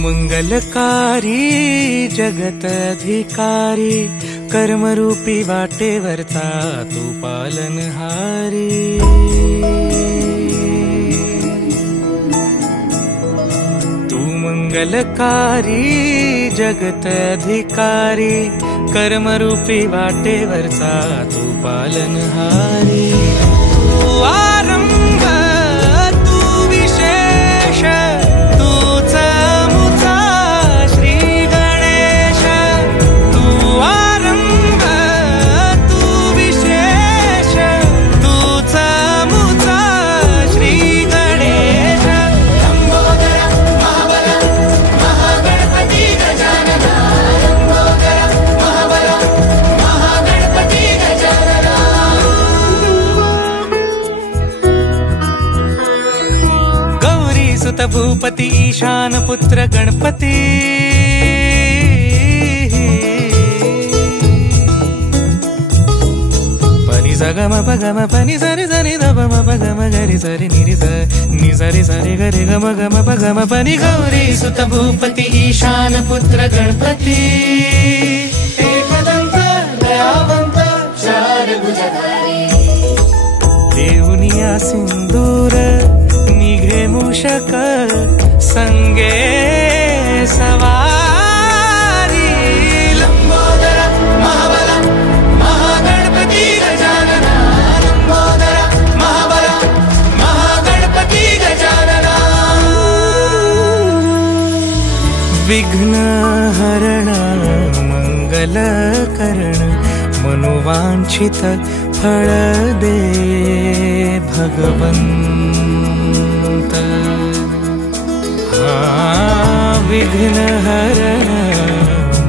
मंगलकारी जगत अधिकारी कर्मरूपी वाटेवरचा तू पालनहारी। तू मंगलकारी जगत अधिकारी कर्मरूपी वाटेवरचा तू पालनहारी। तू आरंभ तू विशेष तूच मुचा श्री गणेश। तू आरंभ तू विशेष तूच मुचा श्री गणेश। लंबोदर महाबल महागणपती गजानना। लंबोदर महाबल महागणपती गजानना। गौरी सुत भूपती ईशान पुत्र गणपती। पनि सगम पगम पनि सरि सरि धम पगम गरि सरि निरि स नि सरि सरि गरि गम गम पगम पनि। गौरी सुत भूपती ईशान पुत्र गणपती। एकदंत दयावंत चार भुजधारी। देऊनिया सिंदूर निघे मूषक संगे सवारी। लंबोदर महाबल महागणपती गजानना। लंबोदर महाबल महागणपती गजानना। विघ्न हरण मंगल करण मनोवांछित फळ दे भगवंत। विघ्न हरण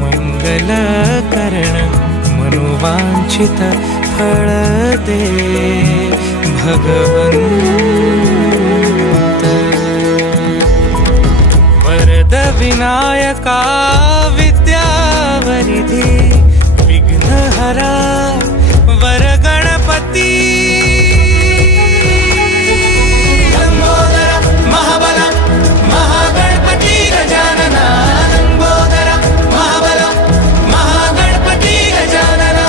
मंगल करण मनोवांछित फळ दे भगवंत। वरद विनायका विद्यावरिधी विघ्नहरा वर गणपती। लंबोदर महाबल महागणपती गजानना। लंबोदर महाबल महागणपती गजानना।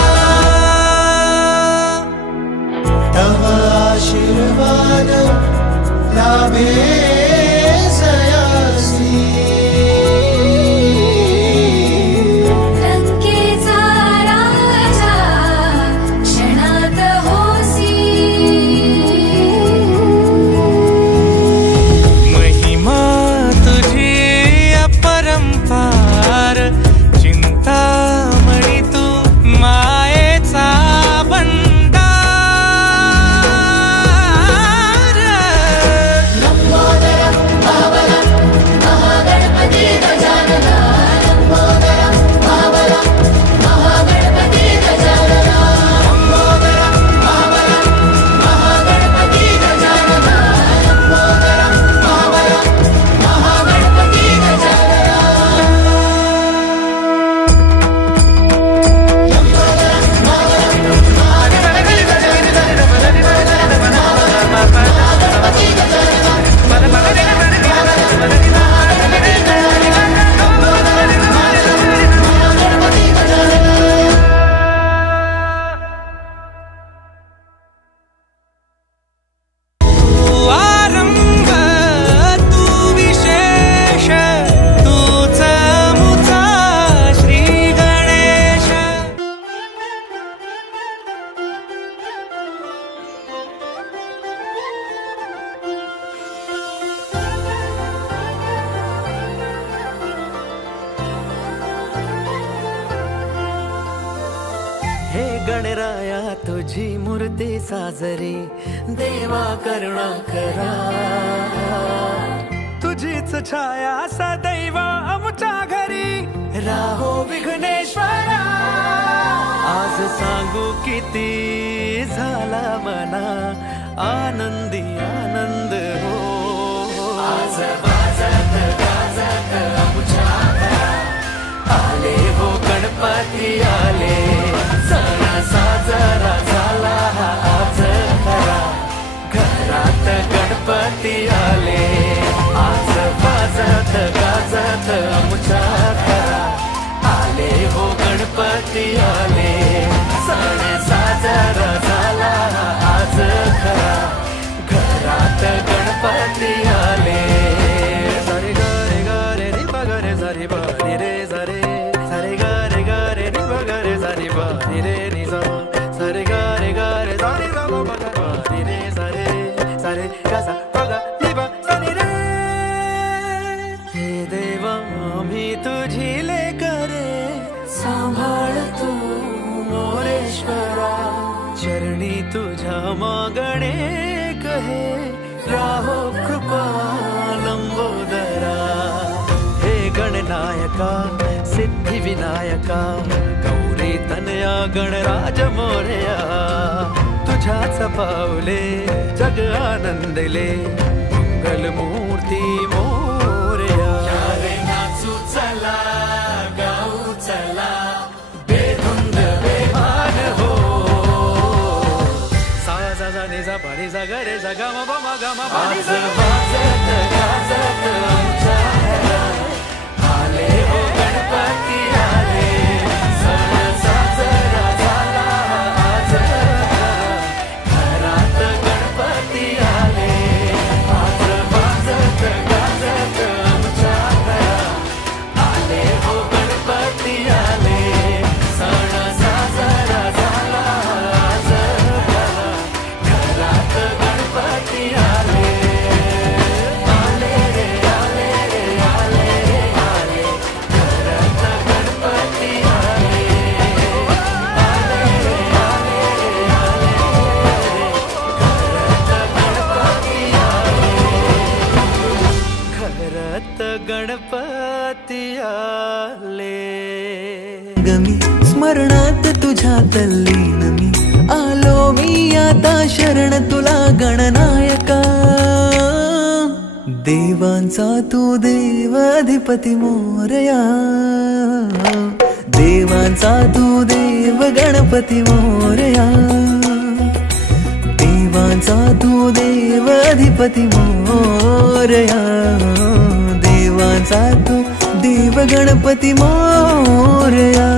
तव आशीर्वाद लाभे गणराया तुझी मूर्ती साजरी देवा करुणा करा। तुझीच छाया सदैव आमच्या घरी राहो विघ्नेश्वरा। आज सांगू किती झाला मना आनंदी आनंद हो। आज वाजत गाजत आमच्या घरा आले हो गणपती आले। सण साजरा झाला आज खरा घरात गणपती आले। आज वाजत गाजत आमच्या घरात आले हो गणपती आले सण साजरा झाला आज खरा घरात गणपती आले सारे गारे गारे रे बगरे सारे बारी रे सारे सारे गारे गारे रे बगरे सारे बारी रे निजा सारे गारे गारे सारे गा बारी रे सारे सारे गासा बगा निबा सारे रे हे देवा मी तुझी लेकरे सांभाळ तू मोरेश्वरा चरणी तुझ्या मागणे कहे राहो कृपा लंबोदरा हे गणनायका सिद्धी विनायका गौरी तनया गणराज मोरया तुझ्याच पावले जग आनंदले मंगल मूर्ती मोरया रे नाचू चला गाऊ चला बेधुंद बेभान हो सा सा सा नि सा पा नि सा ग रे सा ग म प म ग म प नि सा वाजत गाजत आमच्या घरात आले हो गणपती आले सण साजरा झाला आज घरात गणपती आले आज वाजत गाजत आमच्या घरात आले हो गणपती आले सण साजरा झाला आज घरात गणपती आले आले रे आले रे आले रे आले घरात गणपती आले आले रे आले रे आले घरात गणपती आले गमी स्मरणात तुझ्या तल्लीन मी आलो मी आता शरण तुला गणनायका देवांचा तू देव अधिपती मोरया देवांचा तू देव गणपती मोरया देवांचा तू देव अधिपती मोरया देवांचा तू देव गणपती मोरया